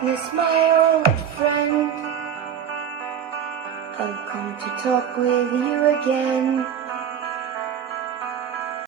darkness, my old friend. I've come to talk with you again.